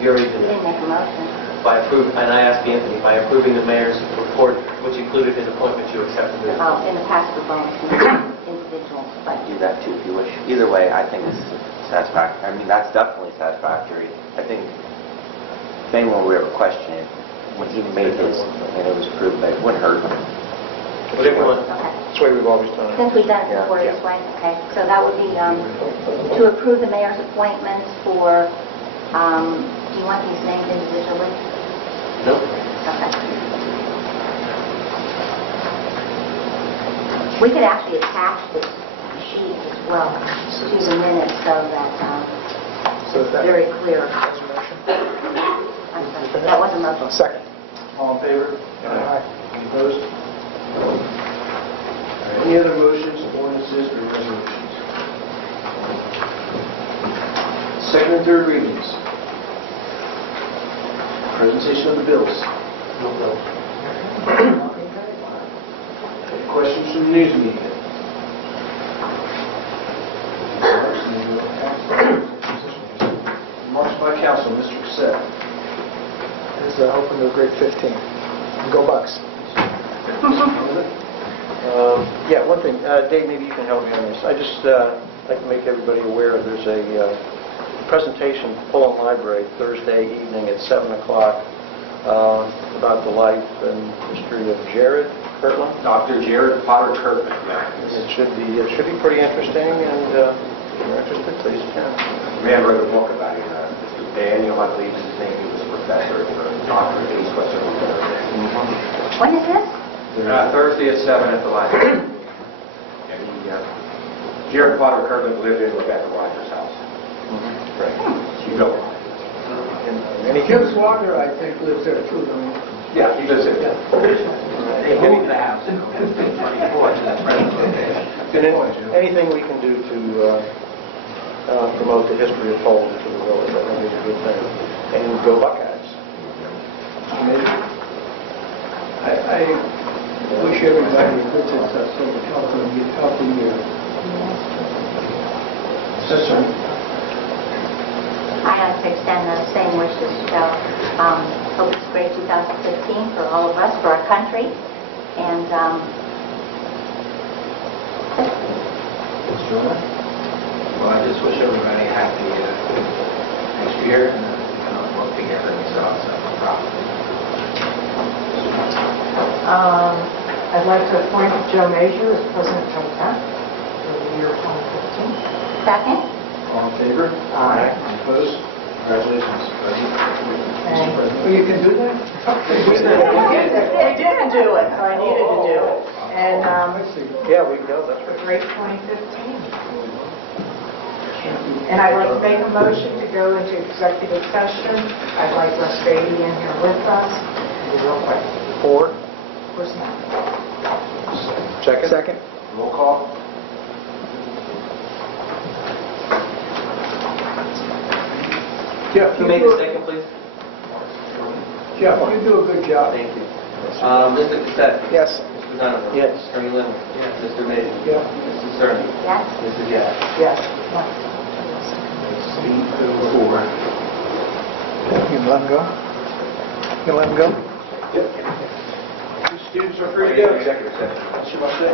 You already You did didn't that. make a motion. And I asked Anthony, by approving the mayor's report, which included his appointment, you accepted it. In the past for bonus individuals, but Do that too if you wish. Either way, I think it's satisfactory. I mean, that's definitely satisfactory. I think if anyone would ever question it, when he made his, and it was approved, but it wouldn't hurt. Whatever you want. okay. That's the way we've always done it. Since we've done it Yeah. before this way, okay. So that would be to approve the mayor's appointments for, do you want these named individually? No? Okay. We could actually attach this sheet as well to the minutes so that So it's that very clear. was a motion. I'm sorry, that was a motion. Second. All in favor? Aye. Any opposed? All right. Any other motions, ordinances, or resolutions? Second and third readings. Presentation of the bills. No, no. Any questions from the news media? Remarks by council, Mr. Cassett. Is hoping to a great 15. Go Bucks. Yeah, one thing, Dave, maybe you can help me on this. I just like to make everybody aware there's a presentation at Fulham Library Thursday evening at 7 o'clock about the life and history of Jared Kirtland. Dr. Jared Potter Kirkman. It should be pretty interesting, and if you're interested, please attend. The man wrote a book about it. Mr. Daniel, I believe is his name. He was a professor at Doctor at East Western University. When is this? Thursday at 7 at the library. And Jared Potter Kirkland lived in Rebecca Rogers' house. Right. You know him. And he Jim Swagger, I think, lives there too, don't he? Yeah, he lives in there. They moved the house in 24 to that anything we can do to promote the history of Fulham to the village, I think is a good thing. And go Buckeyes. I wish everybody visits us so helping such a I like to extend the same wishes. So hope it's a great 2015 for all of us, for our country. And Well, I just wish everybody a happy next year and we can all work together and solve some problems. I'd like to appoint Joe Major as President Pro Tem for the year 2015. second, All in favor? Aye. Any opposed? Congratulations, President. And Well, you can do that? we didn't do it, so I needed to do it. And Yeah, we go, that's a right. great 2015. And I'd like to make a motion to go into executive session. I'd like Russ Beatty in here with us. Real quick. Four. Personnel. Second. Roll call. Jeff, Who you made do the second, please? Jeff, you do a good job. Thank you. Mr. Cassett? Yes. Mr. Donovan? Yes. Attorney Lemon? Yes. Mr. Mays? Yeah. Mrs. Cerny? yes. Mrs. Yap? Yes. You can let him go? You can let him go? Students are free to go. Executive session. Unless you want to say.